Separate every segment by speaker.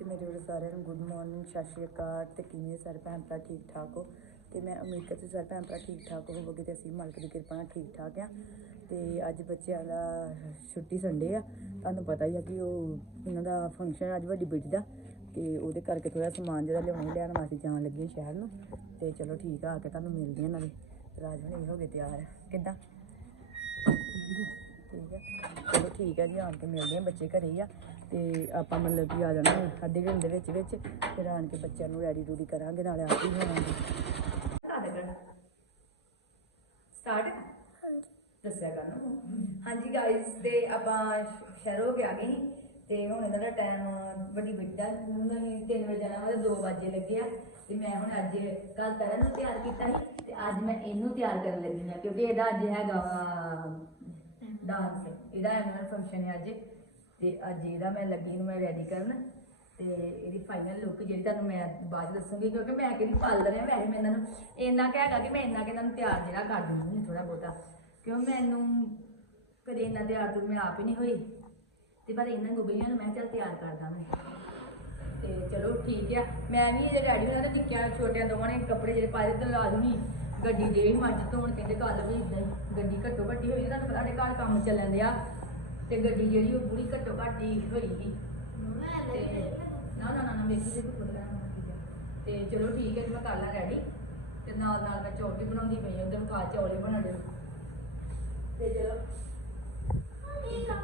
Speaker 1: ਤੇ ਮੇਰੇ ਵੱਲੋਂ ਸਾਰਿਆਂ ਨੂੰ ਗੁੱਡ ਮਾਰਨਿੰਗ ਸਤਿ ਸ਼੍ਰੀ ਅਕਾਲ ਤੇ ਕਿਵੇਂ ਸਾਰੇ ਭੈਣ ਭਰਾ, ਠੀਕ ਠਾਕ ਹੋ? ਤੇ ਮੈਂ ਉਮੀਦ ਕਰਦੀ ਸਾਰੇ ਭੈਣ ਭਰਾ ਠੀਕ ਠਾਕ ਹੋਵੋਗੇ ਤੇ ਅਸੀਂ ਮਾਲਕ ਦੀ ਕਿਰਪਾ ਨਾਲ ਠੀਕ ਠਾਕ ਆ ਤੇ ਅੱਜ ਬੱਚਿਆਂ ਦਾ ਛੁੱਟੀ ਸੰਡੇ ਆ, ਤੁਹਾਨੂੰ ਪਤਾ ਹੀ ਆ ਕਿ ਉਹ ਇਹਨਾਂ ਦਾ ਫੰਕਸ਼ਨ ਅੱਜ ਵੱਡੀ ਬੇਟੀ ਦਾ ਤੇ ਉਹਦੇ ਕਰਕੇ ਥੋੜਾ ਸਮਾਨ ਜਿਹੜਾ ਲਿਆਉਣਾ ਲਿਆਉਣ ਵਾਸਤੇ ਜਾਣ ਲੱਗੇ ਸ਼ਹਿਰ ਨੂੰ। ਤੇ ਚਲੋ ਠੀਕ ਆ ਆ ਕੇ ਤੁਹਾਨੂੰ ਮਿਲਦੇ ਹਾਂ ਨਾਲੇ। ਰਾਜ ਹੁਣੀ ਹੋ ਗਏ ਤਿਆਰ। ਕਿੱਦਾਂ? ਠੀਕ ਹੈ ਚਲੋ ਠੀਕ ਹੈ ਜੀ ਆਣ ਕੇ ਮਿਲਦੇ ਹਾਂ ਬੱਚੇ ਘਰੇ ਹੀ ਆ। ਤੇ ਆਪਾਂ ਮਤਲਬ ਕਿ ਆ ਜਾਣਾ ਅੱਧੇ ਘੰਟੇ ਦੇ ਵਿੱਚ ਵਿੱਚ ਫਿਰ ਆਣ ਕੇ ਬੱਚਿਆਂ ਨੂੰ ਰੈਡੀ ਰੂਡੀ ਕਰਾਂਗੇ ਨਾਲੇ ਆਪ ਹੀ ਹੋਵਾਂਗੇ ਸਟਾਰਟ ਦੱਸਿਆ ਕਰਨਾ ਹਾਂਜੀ ਗਾਇਸ ਤੇ ਆਪਾਂ ਸ਼ਹਿਰ ਹੋ ਕੇ ਆ ਗਏ ਸੀ। ਤੇ ਹੁਣ ਇਹਨਾਂ ਦਾ ਟਾਈਮ ਵੱਡੀ ਬੇਟਾ ਨਹੀਂ 3 ਵਜੇ ਜਾਣਾ ਵਾ 2 ਵਜੇ ਲੱਗੇ ਆ। ਤੇ ਮੈਂ ਹੁਣ ਅੱਜ ਕੱਲ ਤਰਨ ਨੂੰ ਤਿਆਰ ਕੀਤਾ ਸੀ। ਤੇ ਅੱਜ ਮੈਂ ਇਹਨੂੰ ਤਿਆਰ ਕਰਨ ਲੱਗੀ ਹਾਂ ਕਿਉਂਕਿ ਇਹਦਾ ਅੱਜ ਹੈਗਾ ਵਾ ਡਾਂਸ ਇਹਦਾ ਐਨੂਅਲ ਫੰਕਸ਼ਨ ਹੈ ਅੱਜ। ਤੇ ਅੱਜ ਇਹਦਾ ਮੈਂ ਲੱਗੀ ਨੂੰ ਮੈਂ ਰੈਡੀ ਕਰਨ। ਤੇ ਇਹਦੀ ਫਾਈਨਲ ਲੁੱਕ ਜਿਹੜੀ ਤੁਹਾਨੂੰ ਮੈਂ ਬਾਅਦ 'ਚ ਦੱਸੂਗੀ, ਕਿਉਂਕਿ ਮੈਂ ਕਿਹੜੀ ਪਾਲਰ ਹੈ ਵੈਸੇ ਮੈਂ ਇਹਨਾਂ ਨੂੰ ਇੰਨਾ ਕੁ ਹੈਗਾ ਕਿ ਮੈਂ ਇੰਨਾ ਕਿ ਇਹਨਾਂ ਨੂੰ ਤਿਆਰ ਜਿਹੜਾ ਕਰ ਦਿੰਦੀ ਹਾਂ ਥੋੜਾ ਬਹੁਤਾ। ਕਿਉਂ ਮੈਨੂੰ ਕਦੇ ਇੰਨਾ ਤਿਆਰ ਤੋਂ ਮੈਂ ਆਪ ਹੀ ਨਹੀਂ ਹੋਈ। ਤੇ ਪਰ ਇਹਨਾਂ ਗੁੱਗਲੀਆਂ ਨੂੰ ਮੈਂ ਕਿਹਾ ਚੱਲ ਤਿਆਰ ਕਰਦਾ ਮੈਂ ਤੇ ਚਲੋ ਠੀਕ ਆ। ਮੈਂ ਵੀ ਇਹ ਡੈਡੀ ਉਹਨਾਂ ਦੇ ਨਿੱਕਿਆਂ ਛੋਟਿਆਂ ਦੋਵਾਂ ਨੇ ਕੱਪੜੇ ਜਿਹੜੇ ਪਾਏ ਤੇ ਲਾ ਦੂੰਗੀ ਗੱਡੀ ਦੇ ਮੱਝ ਧੋਣ ਕਹਿੰਦੇ ਕੱਲ ਵੀ ਇਦਾਂ ਗੱਡੀ ਘੱਟੋ ਘੱਟੀ ਹੋਈ, ਤੁਹਾਨੂੰ ਪਤਾ ਸਾਡੇ ਘਰ ਕੰਮ ਚੱਲਣ ਦਿਆ ਤੇ ਗੱਡੀ ਜਿਹੜੀ ਉਹ ਪੂਰੀ ਘੱਟੋ ਘੱਟ ਹੋਈ ਸੀ। ਤੇ ਨਾ ਨਾ ਨਾ ਨਾ, ਮੇਰੀ ਤੇ ਕੋਈ ਤੇ ਚਲੋ ਠੀਕ ਹੈ ਜੀ ਮੈਂ ਕਰ ਲਾਂ ਰੈਡੀ ਤੇ ਨਾਲ ਨਾਲ ਮੈਂ ਚੌਲ ਵੀ ਬਣਾਉਂਦੀ ਪਈ ਹਾਂ ਉਹਦੇ ਖਾ ਚੌਲੇ ਬਣਾ ਦੇ ਤੇ ਚਲੋ। ਠੀਕ ਹੈ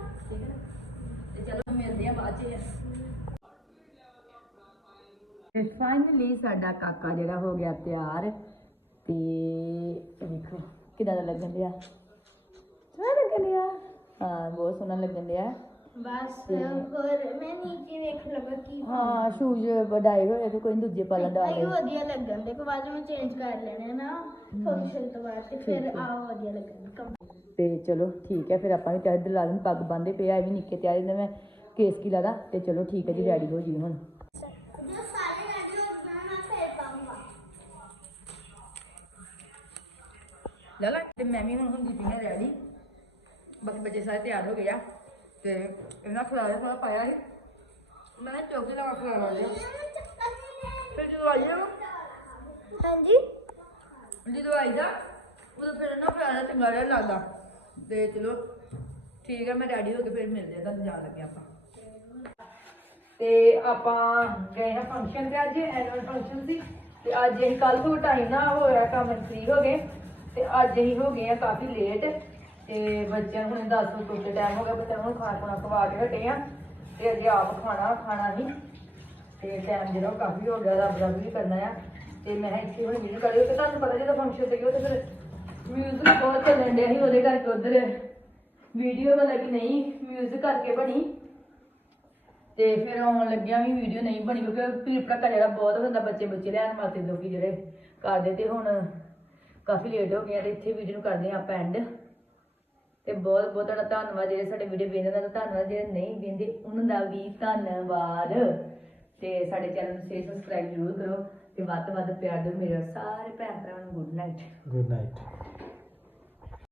Speaker 1: ਤੇ ਚਲੋ, ਮਿਲਦੇ ਆ ਬਾਅਦ ਚ। ਤੇ ਫਾਈਨਲੀ ਸਾਡਾ ਕਾਕਾ ਜਿਹੜਾ ਹੋ ਗਿਆ ਤਿਆਰ। ਤੇ ਇਹ ਦੇਖੋ ਕਿਦਾਂ ਦਾ ਲੱਗਣ ਡਿਆ? ਸੋਹਣਾ ਲੱਗਣ ਡਿਆ? ਹਾਂ ਬਹੁਤ ਸੋਹਣਾ ਲੱਗਣ ਡਿਆ।
Speaker 2: ਬਸ ਹੋਰ ਮੈਂ ਨੀਚੇ ਵੇਖ ਲਵਾਂ ਕੀ
Speaker 1: ਹਾਂ ਸ਼ੂਜ਼ ਵਡਾਏ ਹੋਏ ਤੇ ਕੋਈ ਦੂਜੇ ਪਾਲਾ ਡਾਲ
Speaker 2: ਆਈ ਵਧੀਆ ਲੱਗਣ ਦੇ ਬਾਅਦ ਮੈਂ ਚੇਂਜ ਕਰ ਲੈਣੇ ਨਾ ਫੰਕਸ਼ਨ ਤੋਂ ਬਾਅਦ ਤੇ ਫਿਰ
Speaker 1: ਠੀਕ ਹੈ।
Speaker 2: ਆ ਵਧੀਆ ਲੱਗਣ
Speaker 1: ਤੇ ਚਲੋ ਠੀਕ ਹੈ ਫਿਰ ਆਪਾਂ ਵੀ ਤਿਆਰ ਲਾ ਲੈਣ ਪੱਗ ਬੰਨਦੇ ਪਏ ਆ ਇਹ ਵੀ ਨਿੱਕੇ ਤਿਆਰ ਮੈਂ ਕੇਸ ਕੀ ਲਾਦਾ ਤੇ ਚਲੋ ਠੀਕ ਹੈ ਜੀ ਰੈਡੀ ਹੋ ਜੀ ਹੁਣ
Speaker 2: ਜੋ ਸਾਰੇ ਰੈਡੀ ਹੋ ਗਏ ਮੈਂ ਫਿਰ ਪਾਉਂਗਾ
Speaker 1: ਲੈ ਲੈ ਤੇ ਮੈਂ ਵੀ ਹੁਣ ਹੁੰਦੀ ਪਈ ਹਾਂ ਰੈਡੀ ਬਾਕੀ ਬੱਚੇ ਸਾਰੇ ਤਿਆਰ ਹੋ ਗਏ ਆ। ਤੇ ਇਹਨਾਂ ਖਲਾਇਆ ਥੋੜਾ ਪਾਇਆ ਸੀ। ਮੈਂ ਚੌਕੀ ਖਲਾਇਆ ਲਿਆ ਫਿਰ ਜਦੋਂ ਆਈ ਨਾ
Speaker 2: ਹਾਂਜੀ।
Speaker 1: ਜਦੋਂ ਆਈ ਦਾ ਉਦੋਂ ਫਿਰ ਨਾ ਖਲਾਇਆ ਚੰਗਾ ਜਿਹਾ ਲੱਗਦਾ। ਤੇ ਚਲੋ ਠੀਕ ਹੈ ਮੈਂ ਰੈਡੀ ਹੋ ਕੇ ਫਿਰ ਮਿਲਦੇ ਆ ਤੁਹਾਨੂੰ ਜਾਣ ਲੱਗੇ ਆਪਾਂ। ਤੇ ਆਪਾਂ ਗਏ ਹਾਂ ਫੰਕਸ਼ਨ ਤੇ ਅੱਜ ਐਨੂਅਲ ਫੰਕਸ਼ਨ ਸੀ। ਤੇ ਅੱਜ ਅਸੀਂ ਕੱਲ ਤੋਂ ਟਾਈਮ ਨਾ ਹੋਇਆ ਕੰਮ ਫ੍ਰੀ ਹੋ ਗਏ। ਤੇ ਅੱਜ ਅਸੀਂ ਹੋ ਗਏ ਆ ਕਾਫੀ ਲੇਟ ਤੇ ਬੱਚਿਆਂ ਨੂੰ ਹੁਣ 10 ਤੋਂ ਕੁਝ ਟਾਈਮ ਹੋ ਗਿਆ, ਬੱਚਿਆਂ ਨੂੰ ਖਾਣਾ ਖੁਣਾ ਖਵਾ ਕੇ ਹਟੇ ਆ ਤੇ ਅੱਗੇ ਆਪ ਖਾਣਾ ਖਾਣਾ ਨਹੀਂ ਤੇ ਟਾਈਮ ਜਿਹੜਾ ਉਹ ਕਾਫੀ ਹੋ ਗਿਆ, ਰੱਬ ਰੱਬ ਵੀ ਕਰਨਾ ਆ। ਤੇ ਮੈਂ ਇੱਥੇ ਹੁਣ ਵੀਡੀਓ ਕਰੀ ਤੇ ਤੁਹਾਨੂੰ ਪਤਾ ਜਦੋਂ ਫੰਕਸ਼ਨ ਤੇ ਗਏ ਤੇ ਫਿਰ ਮਿਊਜ਼ਿਕ ਬਹੁਤ ਚੱਲਣ ਡਿਆ ਸੀ, ਉਹਦੇ ਕਰਕੇ ਉਧਰ ਵੀਡੀਓ ਮਤਲਬ ਕਿ ਨਹੀਂ ਮਿਊਜ਼ਿਕ ਕਰਕੇ ਬਣੀ। ਤੇ ਫਿਰ ਆਉਣ ਲੱਗਿਆ ਵੀ ਵੀਡੀਓ ਨਹੀਂ ਬਣੀ, ਕਿਉਂਕਿ ਕਲਿੱਪ ਦਾ ਜਿਹੜਾ ਬਹੁਤ ਹੁੰਦਾ ਬੱਚੇ ਬੱਚੇ ਲੈਣ ਵਾਸਤੇ ਲੋਕੀ ਜਿਹੜੇ ਕਰਦੇ ਤੇ ਹੁਣ ਕਾਫੀ ਲੇਟ ਹੋ ਗਏ ਆ ਤੇ ਇੱਥੇ ਵੀਡੀਓ ਨੂੰ ਕਰਦੇ ਆ ਆਪਾਂ ਐਂਡ ਤੇ ਬਹੁਤ ਬਹੁਤ ਤੁਹਾਡਾ ਧੰਨਵਾਦ, ਜਿਹੜੇ ਸਾਡੇ ਵੀਡੀਓ ਵੇਖਦੇ ਦਾ ਧੰਨਵਾਦ, ਜਿਹੜੇ ਨਹੀਂ ਵੇਖਦੇ, ਉਹਨਾਂ ਦਾ ਵੀ ਧੰਨਵਾਦ। ਤੇ ਸਾਡੇ ਚੈਨਲ ਨੂੰ ਸੇ ਸਬਸਕ੍ਰਾਈਬ ਜ਼ਰੂਰ ਕਰੋ ਤੇ ਵੱਧ ਤੋਂ ਵੱਧ ਪਿਆਰ ਦਿਓ ਮੇਰੇ ਸਾਰੇ ਭੈਣ ਭਰਾਵਾਂ ਨੂੰ। Good night
Speaker 3: good night